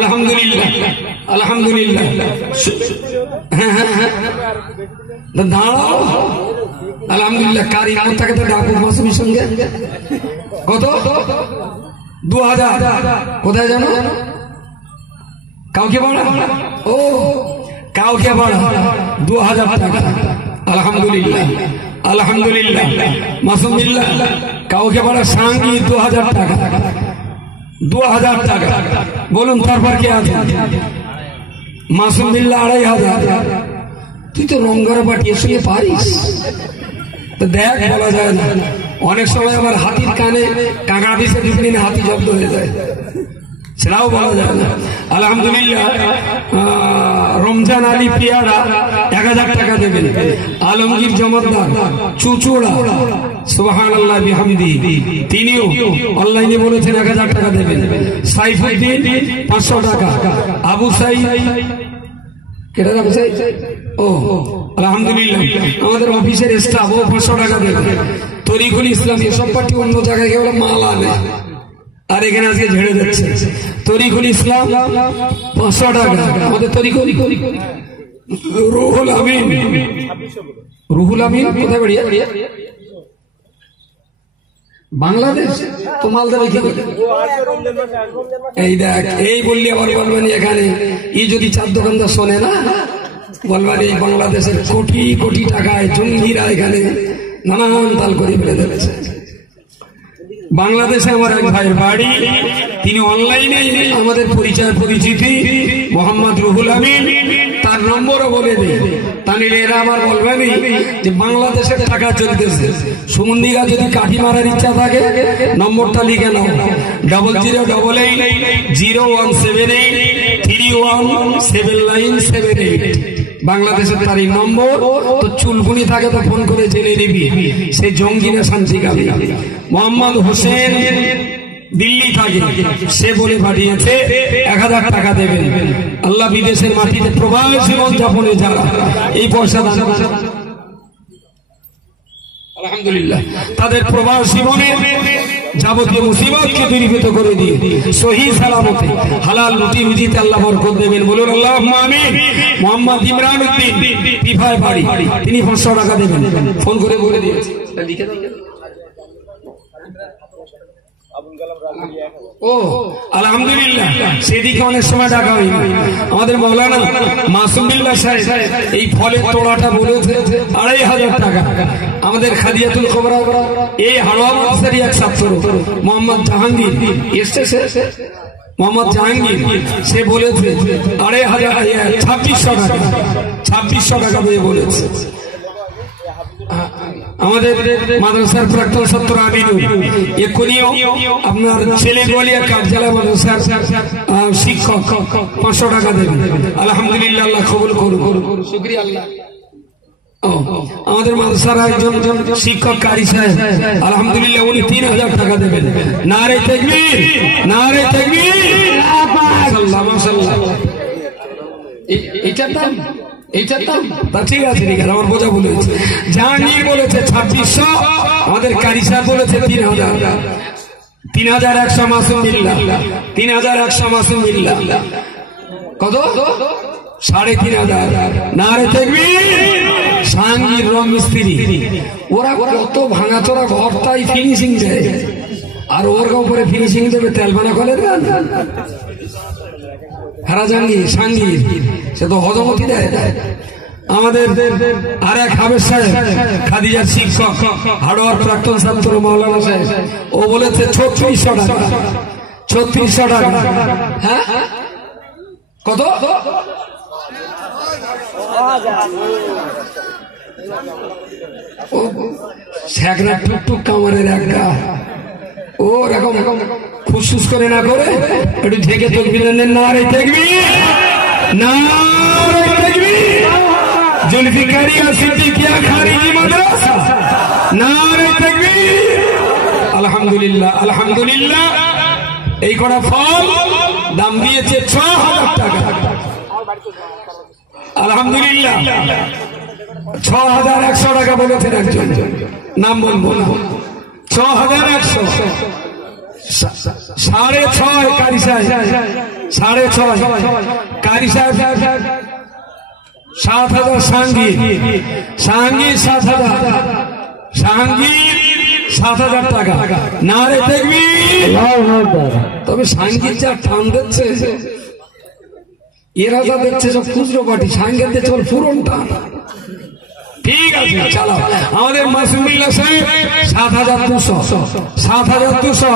আলহামদুলিল্লাহ আলহামদুলিল্লাহ। আলহামদুলিল্লাহ কাউকে ও, কাউকে দু হাজার মাসুমিল্লাহ কাউকে বাড়া সাঙ্গি দু হাজার টাকা। দু হাজার টাকা। বলুন, তারপর কে আছে? মাসুমিল্লাহ আড়াই হাজার। তুই তো রঙ্গরে পাঠিয়ে শুয়ে পারিস? দেখ, বলা যায় না। অনেক সময় আবার হাতির কানে কাঁকড়া পিসে দুদিন হাতি জব্দ হয়ে যায়। সেটাও বলা যায় না আলহামদুলিল্লাহ রমজান আলী পিয়ারা এক হাজার টাকা দেবেন। আলমগীর জমাদ্দার চুচুড়া আল্লাহ তিনিও অনলাইনে বলেছেন এক হাজার টাকা দেবেন। পাঁচশো টাকা। আবু আমাদের অফিসের স্টাফ ও পাঁচশো টাকা দেবে তরিকুল ইসলাম, এসব পার্টি অন্য জায়গায় গেলে মাল আনে। আর এখানে আজকে ঝেড়ে যাচ্ছে তরিকুল ইসলাম পাঁচশো টাকা আমাদের তরিকুল। রুহুল আমিন। রুহুল আমিন, কোথায় বাড়িয়া বাংলাদেশ? তো মাল দেবে কি? এই দেখ, এই বললি আবার বলবেন এখানে। এই যদি চার দোকানদার শোনে না বলবেন এই বাংলাদেশের কোটি কোটি টাকায় জঙ্গিরা এখানে নানান তাল করে ফেলে দিয়েছে। বাংলাদেশে আমার এক ভাইয়ের বাড়ি। তিনি অনলাইনে আমাদের পরিচয় পরিচিতি, মোহাম্মদ রুহুল আমিন। তার নম্বরও বলে দিই। তাহলে এরা আমার বলবেনই যে বাংলাদেশের টাকা চলতেছে। সুমন্দিরা যদি কাঠি মারার ইচ্ছা থাকে, নম্বরটা লিখে নাও। Double zero double eight zero one seven eight three one seven nine seven eight বাংলাদেশের তার এই নম্বর, তো চুলকুনি থাকে তো ফোন করে জেনে নিবি। সে জঙ্গি না শান্তিকামী মোহাম্মদ হোসেন দিল্লি থাকে। সে বলে পাঠিয়েছে, এক হাজার টাকা দেবেন। আল্লাহ বিদেশের মাটিতে প্রবাস জীবন যাপনে যারা। এই পয়সা আলহামদুলিল্লাহ। তাদের প্রবাস জীবনে যাবতীয় মুসিবতকে দূরীভূত করে দিয়ে, সহি সালামতে হালাল রুটি রুজিতে আল্লাহ বরকত দেবেন। বলুন আল্লাহ আমিন। মোহাম্মদ ইমরান উদ্দিন পিফায় বাড়ি। তিনি পাঁচশো টাকা দেবেন। ফোন করে বলে দিয়েছে। লিখে দাও। ও, আলহামদুলিল্লাহ। সেদিকে অনেক সময় আমাদের মৌলানা এই ফলের তোড়াটা বলেছে আড়াই হাজার টাকা। আমাদের খাদিয়াতুল খবরা এই হাড়োয়া মাদ্রাসারই এক ছাত্র, মোহাম্মদ জাহাঙ্গীর। এসছে সে? মোহাম্মদ জাহাঙ্গীর, সে বলেছে আড়াই হাজার ছাব্বিশশো টাকা। ছাব্বিশশো টাকা দিয়ে বলেছে। আমাদের মাদ্রাসার প্রাক্তন ছাত্র আমিনুল। এক্ষুনিও আপনার ছেলে বলিয়া কার্যালয় মাদ্রাসার শিক্ষক পাঁচশো টাকা দেবেন। আলহামদুলিল্লাহ আল্লাহ কবুল করুন শুক্রিয়া আল্লাহ। আমাদের মাদ্রাসার একজন শিক্ষক কারি সাহেব আলহামদুলিল্লাহ উনি তিন হাজার টাকা দেবেন। না রে তেকবির না রে তেকবির। মাশাআল্লাহ, মাশাআল্লাহ। এ- এইটার দাম? তিন হাজার। একশো মাসুম মিল্লা সাড়ে তিন হাজার। না রে মিস্ত্রি। ওরা কত ভাঙাচোরা ঘর, তাই ফিনিশিং দেয়। আর ওর উপরে ফিনিশিং দেবে, তেলবানা করে দেন হারা জাঙ্গির সাঙ্গির সে তো হজমতি দেয়। আমাদের আর এক হাবের সাহেব, খাদিজার শিক্ষক হাড়োয়ার প্রাক্তন ছাত্র মাওলানা সাহেব। ও বলেছে, ছত্রিশশো টাকা। ছত্রিশশো টাকা। হ্যাঁ? কত? স্যাকরা টুকটুক কামারের ও, এরকম ফুসফুস করে না করে, একটু ঢেকে তকবি না রে দেখবি আলহামদুলিল্লাহ আলহামদুলিল্লাহ। এই করা ফল, দাম দিয়েছে ছ হাজার টাকা। আলহামদুলিল্লাহ। ছ হাজার একশো টাকা বলেছেন একজন। নাম বলব না। ছ হাজার একশো সাড়ে ছয় কারি সাহেব। সাড়ে ছয়। কারি সাহেব, সাত হাজার সাঙ্গি সাঙ্গি সাত হাজার। সাঙ্গি সাত হাজার টাকা। না রে দেখবি? তবে সাঙ্গির যা টান দিচ্ছে, এরা যা দেখছে সব খুচরো পাটি সাঙ্গের দিচ্ছে পুরন টান ঠিক আছে। চালাও আমাদের মাসুমিল্লা সাহেব সাত হাজার দুশো। সাত হাজার দুশো।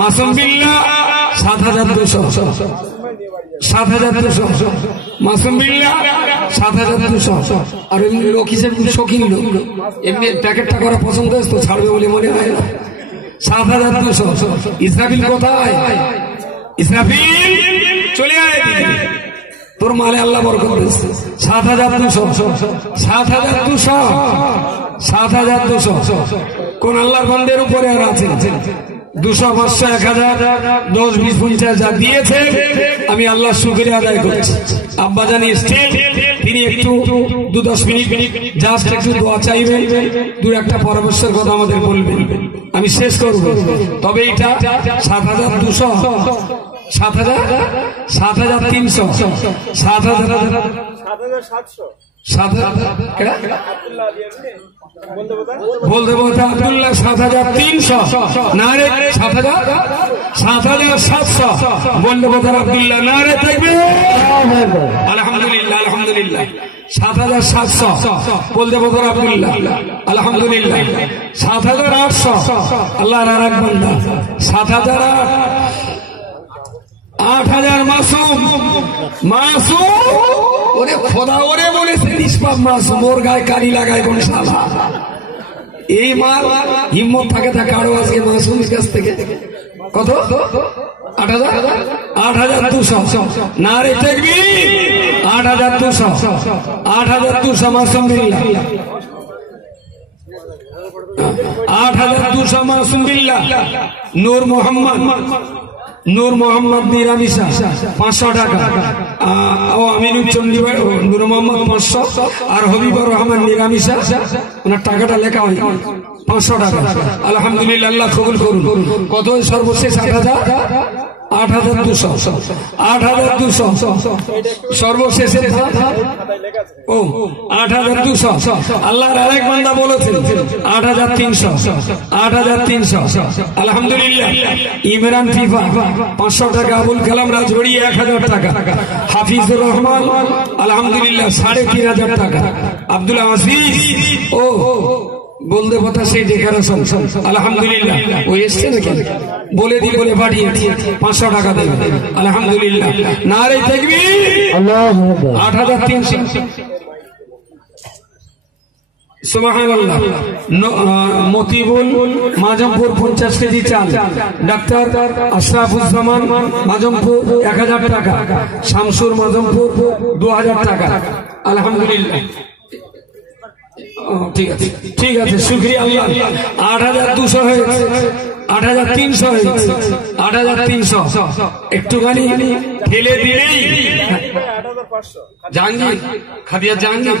মাসুমিল্লা সাত হাজার দুশো। সাত হাজার দুশো। মাসুমিল্লা সাত হাজার দুশো। আর এমনি লোক হিসেবে শৌখিন লোক। এমনি প্যাকেটটা করা পছন্দ হয়েছে তো ছাড়বে বলে মনে হয় না। সাত হাজার দুশো। ইসরাফিল কোথায়? ইসরাফিল চলে আয়। তোর মালে আল্লাহ বরকত দিয়েছে। সাত হাজার দুশো। সাত হাজার দুশো। সাত হাজার দুশো। কোন আল্লাহর বন্দের উপরে আর আছে দুশো, পাঁচশো, এক হাজার, দশ, বিশ, পঞ্চাশ যা দিয়েছে, আমি আল্লাহ শুক্রিয়া আদায় করছি। আব্বা জানি এসছেন, তিনি একটু দু, দশ মিনিট জাস্ট একটু দোয়া চাইবেন, দু একটা পরামর্শের কথা আমাদের বলবেন। আমি শেষ করব। তবে এটা সাত হাজার দুশো। সাত হাজার? সাত হাজার তিনশো। সাত হাজার সাত আব্দুল্লাহ সাত হাজার তিনশো। না রে সাত হাজার? সাত হাজার সাতশো। বলতে বলতে আব্দুল্লাহ না রে থাকবে আলহামদুলিল্লাহ আলহামদুলিল্লাহ। সাত হাজার সাতশো। বলতে বলতে আব্দুল্লাহ আলহামদুলিল্লাহ। সাত হাজার আটশো। এক বান্দা। সাত হাজার আট। আট হাজার মাসুম। মাসুম? ওরে খোদা, ওরে বলেছে, নিষ্পাপ মাসুম, ওর গায়ে কালি লাগায় কোন সালা এই মাল হিম্মত থাকে তা কারও আজকে মাসুমের কাছ থেকে। কত? আট হাজার? আট হাজার দুশো। না রে দেখবি আট হাজার দুশো। আট হাজার দুশো মাসুম আট হাজার দুশো মাসুম বিল্লাহ নূর মোহাম্মদ। নূর মোহাম্মদ নিরামিষা, পাঁচশো টাকা। ও আমিনুল ভাই নূর মোহাম্মদ পাঁচশো। আর হবিবর রহমান নিরামিষা, ওনার টাকাটা লেখা হয় পাঁচশো টাকা। আলহামদুলিল্লাহ কবুল করুন। কত সর্বশেষ আট হাজার? আট হাজার দুশো। আট হাজার দুশো। সর্বশেষের ও, আট হাজার দুশো। আল্লাহর আরেক বান্দা বলেছেন আট হাজার তিনশো। আট হাজার তিনশো। আলহামদুলিল্লাহ। ইমরান ফিফা, পাঁচশো টাকা, আবুল কালাম রাজবাড়ি এক হাজার টাকা। হাফিজুর রহমান, আলহামদুলিল্লাহ, সাড়ে তিন হাজার টাকা। আব্দুল আজিজ, ও বলতে কথা সেই ডেকারেশন আলহামদুলিল্লাহ। ও এসছে নাকি? বলে দি, বলে পাঠিয়েছি পাঁচশো টাকা দেবে। আলহামদুলিল্লাহ। না রে দেখবি আট হাজার তিনশো। মতিবুল পঞ্চাশ কেজি এক হাজার টাকা। শামসুর দু হাজার টাকা। আলহামদুলিল্লাহ। ঠিক আছে ঠিক আছে শুক্রিয়া আল্লাহ। আট হাজার দুশো হয়েছে আট হাজার তিনশো হয়েছে আট হাজার তিনশো। একটুখানি ঠেলে দিলেই জাহাঙ্গীর খাদিয়া জাহাঙ্গীর।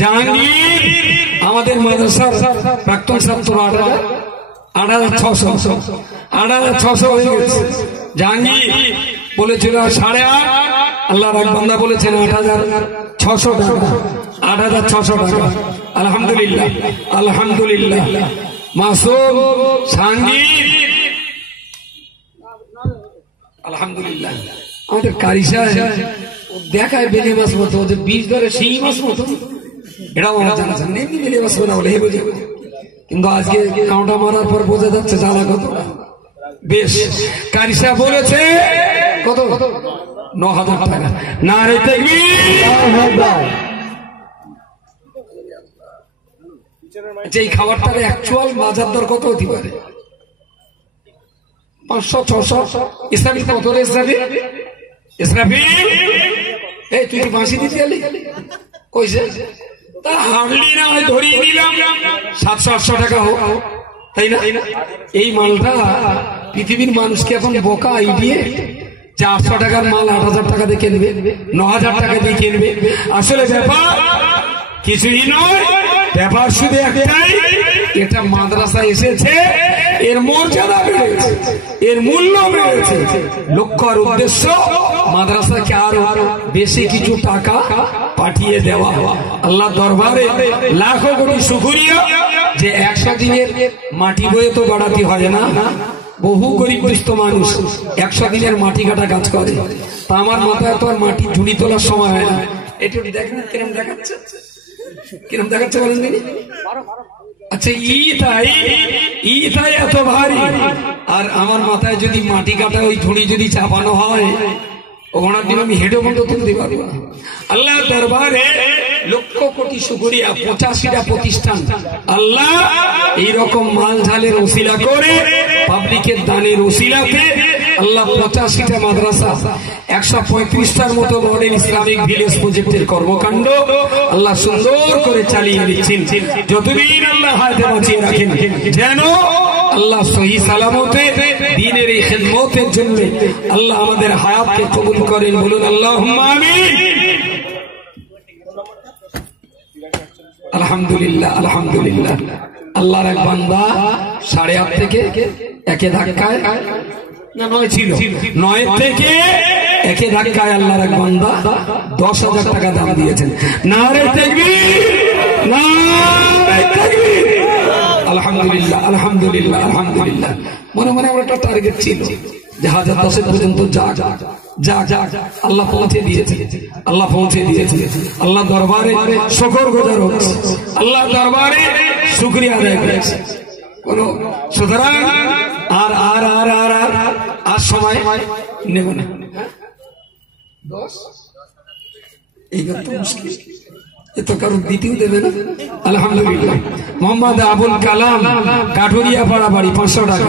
জাহাঙ্গীর আমাদের মাদ্রাসার প্রাক্তন ছাত্র আট আট হাজার ছশো। আট হাজার ছশো হয়ে গেছে। জাহাঙ্গীর বলেছিল সাড়ে আট, আল্লাহ রাখ বান্দা বলেছেন আট হাজার ছশো টাকা। আট হাজার ছশো টাকা। আলহামদুলিল্লাহ আলহামদুলিল্লাহ। মাসুম জাহাঙ্গীর আলহামদুলিল্লাহ। আমাদের কারি সাহেব ও দেখায় বেলে মাছ মতো বীজ ধরে সেই মাছ মতো। এটাও কত? আচ্ছা, খাবারটার অ্যাকচুয়াল বাজার দর কত হতে পারে? পাঁচশো ছশো। ইসলামী কত রে ইসলামী? ইসলামী? এই তুই বাঁশি দিতে গেলি কইছে? সাতশো আটশো টাকা হোক। তাই না? এই মালটা পৃথিবীর মানুষকে এখন বোকা যে আটশো টাকার মাল আট হাজার টাকা দিয়ে কিনবে, ন হাজার টাকা দিয়ে কিনবে। আসলে ব্যাপার কিছুই নয়। ব্যাপার শুধু একটাই, এটা মাদ্রাসা এসেছে। এর মর্যাদা বেড়েছে, এর মূল্য বেড়েছে। লক্ষ্য আর উদ্দেশ্য, মাদ্রাসাকে আরও আরও বেশি কিছু টাকা পাঠিয়ে দেওয়া। আল্লাহ দরবারে লাখো কোটি শুকুরিয়া যে একশো দিনের মাটি বয়ে তো বাড়াতে হয় না। বহু গরিব দুস্থ মানুষ একশো দিনের মাটি কাটা কাজ করে। তা আমার মাথায় তো আর মাটি ঝুড়ি তোলার সময় হয় না। একটু দেখেন, কিরম দেখাচ্ছে? কিরম দেখাচ্ছে বলেন দিনি আচ্ছা ই তাই এত ভারী। আর আমার মাথায় যদি মাটি কাটা, ওই ঝুড়ি যদি চাপানো হয় ওনার দিন আমি হেঁটে মতো তুলতে পারব না। আল্লাহ দরবারে লক্ষ কোটি শুকুরিয়া, পঁচাশিটা প্রতিষ্ঠান। আল্লাহ এইরকম মাল ঝালের ওসিলা করে পাবলিকের দানের ওসিলাতে আল্লাহ পঁচাশিটা মাদ্রাসা একশো পঁয়ত্রিশটার মতো মডেল ইসলামিক ভিলেজ প্রজেক্টের কর্মকাণ্ড আল্লাহ সুন্দর করে চালিয়ে দিচ্ছেন। যতদিন আল্লাহ হাতে বাঁচিয়ে রাখেন, যেন আল্লাহ সহি সালামতে, দিনের এই খেদমতের জন্য আল্লাহ আমাদের হায়াতকে কবুল করেন। বলুন আল্লাহ আলহামদুলিল্লাহ আলহামদুলিল্লাহ। আল্লাহর এক বান্দা সাড়ে আট থেকে একে ধাক্কায়, না, নয় ছিল। নয় থেকে একে ধাক্কায় আল্লাহর এক বান্দা দশ হাজার টাকা দাম দিয়েছেন। না রে আলহামদুলিল্লাহ আলহামদুলিল্লাহ আলহামদুলিল্লাহ। মনে মনে আমার একটা টার্গেট ছিল পর্যন্ত যা যা যা আল্লাহ পৌঁছে আল্লাহ পৌঁছে দিয়েছে। আল্লাহ দরবারে আল্লাহ দরবারে শুক্রিয়া আর আর আর আর আর আর সময় নেব না। দশ এইবার তো মুশকিল, এ তো কারণ দ্বিতীয় দেবে না। আলহামদুলিল্লাহ। মোহাম্মদ আবুল কালাম কাঠুরিয়া পাড়া বাড়ি, পাঁচশো টাকা।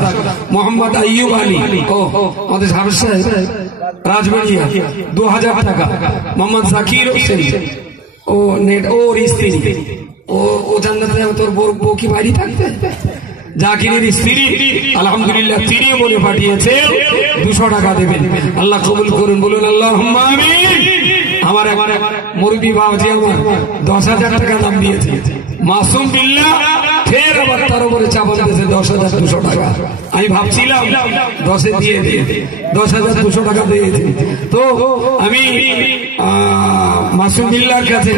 মোহাম্মদ আইয়ুব আলী, ও, আমাদের হাফিজ সাহেব, রাজবাড়িয়া দু হাজার টাকা। মোহাম্মদ জাকির হোসেন, ও নেট, ওর স্ত্রী। ও ও জান্নাতে তোর বউ কি বাড়ি থাকবে? জাকিরের স্ত্রী, আলহামদুলিল্লাহ তিনি বলে পাঠিয়েছে, দুশো টাকা দেবেন। আল্লাহ কবুল করুন, বলুন আল্লাহ আমার আমার মুরগি আমার দশ হাজার টাকা দাম দিয়েছে। মাসুম বিল্লা ফের আবার তার উপরে চাপা দিয়েছে দশ হাজার দুশো টাকা। আমি ভাবছিলাম দশে দিয়ে দিয়ে দশ হাজার দুশো টাকা দিয়েছে তো আমি আহ, মাসুম বিল্লার কাছে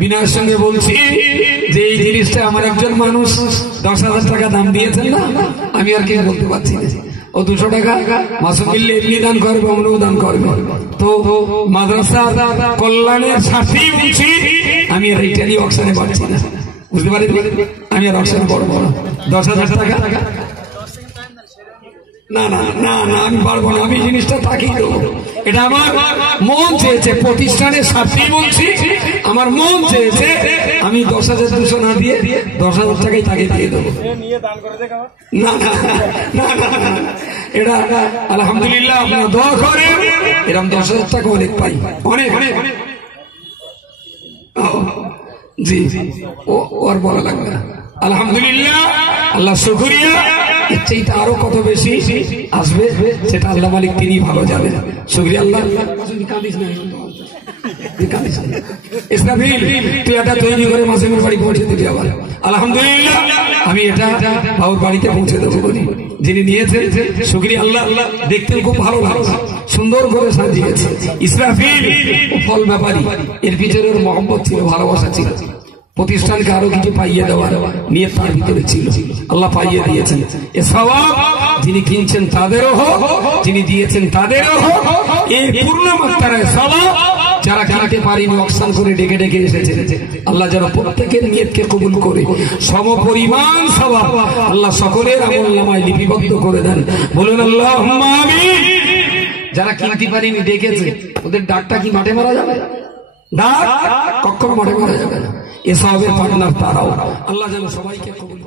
বিনয়ের সঙ্গে বলছি যে এই জিনিসটা আমার একজন মানুষ দশ হাজার টাকা দাম দিয়েছেন না আমি আর কিছু বলতে পারছি না। ও দুশো টাকা মাসুম বিল্লা এমনি দান করবে অমনও দান করবে। তো মাদ্রাসা কল্যাণের স্বার্থেই বলছি আমি এইটা নিয়ে পাচ্ছি না। বুঝতে পারি? আমি আর অকশনে বড় বড় দশ হাজার টাকা? না না না না আমি না। আমি জিনিসটা এটা আমার মন চেয়েছে। আমার মন চেয়েছে আমি দশ হাজার দুশো না দিয়ে দশ হাজার টাকাই তাকে দিয়ে দেবো। না না না না না এটা আলহামদুলিল্লাহ আপনারা দোয়া করেন এরকম দশ হাজার টাকা অনেক পাই। অনেক অনেক। ও, জি ওর বলা লাগবে আলহামদুলিল্লাহ, আল্লাহ আরও কত বেশি আসবে, সেটা আল্লাহ মালিক তিনি ভালো শুক্রিয়া আল্লাহ। কাঁদিস না আমি এটা বাড়িতে পৌঁছে দেবো যিনি নিয়েছেন, শুক্রিয়া আল্লাহ। আল্লাহ দেখতেন খুব ভালো লাগছে। সুন্দর করে সাজিয়েছে। ইসরাফিল ফল ব্যাপারী। এর ওর মহব্বত ছিল, ভালোবাসা ছিল। প্রতিষ্ঠানকে আরও কিছু পাইয়ে দেওয়ার নিয়ে তার ভিতরে ছিল। আল্লাহ পাইয়ে দিয়েছেন। এ সবাব যিনি কিনছেন তাদেরও হোক, যিনি দিয়েছেন তাদেরও হোক, এই পূর্ণ মাত্রায় সবাব যারা কিনতে পারিনি অকসান করে ডেকে ডেকে এসেছে। আল্লাহ যেন প্রত্যেকের নিয়তকে কবুল করে, সম পরিমাণ সভা আল্লাহ সকলের আমল নামায় লিপিবদ্ধ করে দেন। বলুন আল্লাহ যারা কিনতে পারিনি, ডেকেছে, ওদের ডাকটা কি মাঠে মারা যাবে? ডাক কখনো মাঠে মারা যাবে? না এসবের পার্টনার তারাও। আল্লাহ যেন সবাইকে কবুল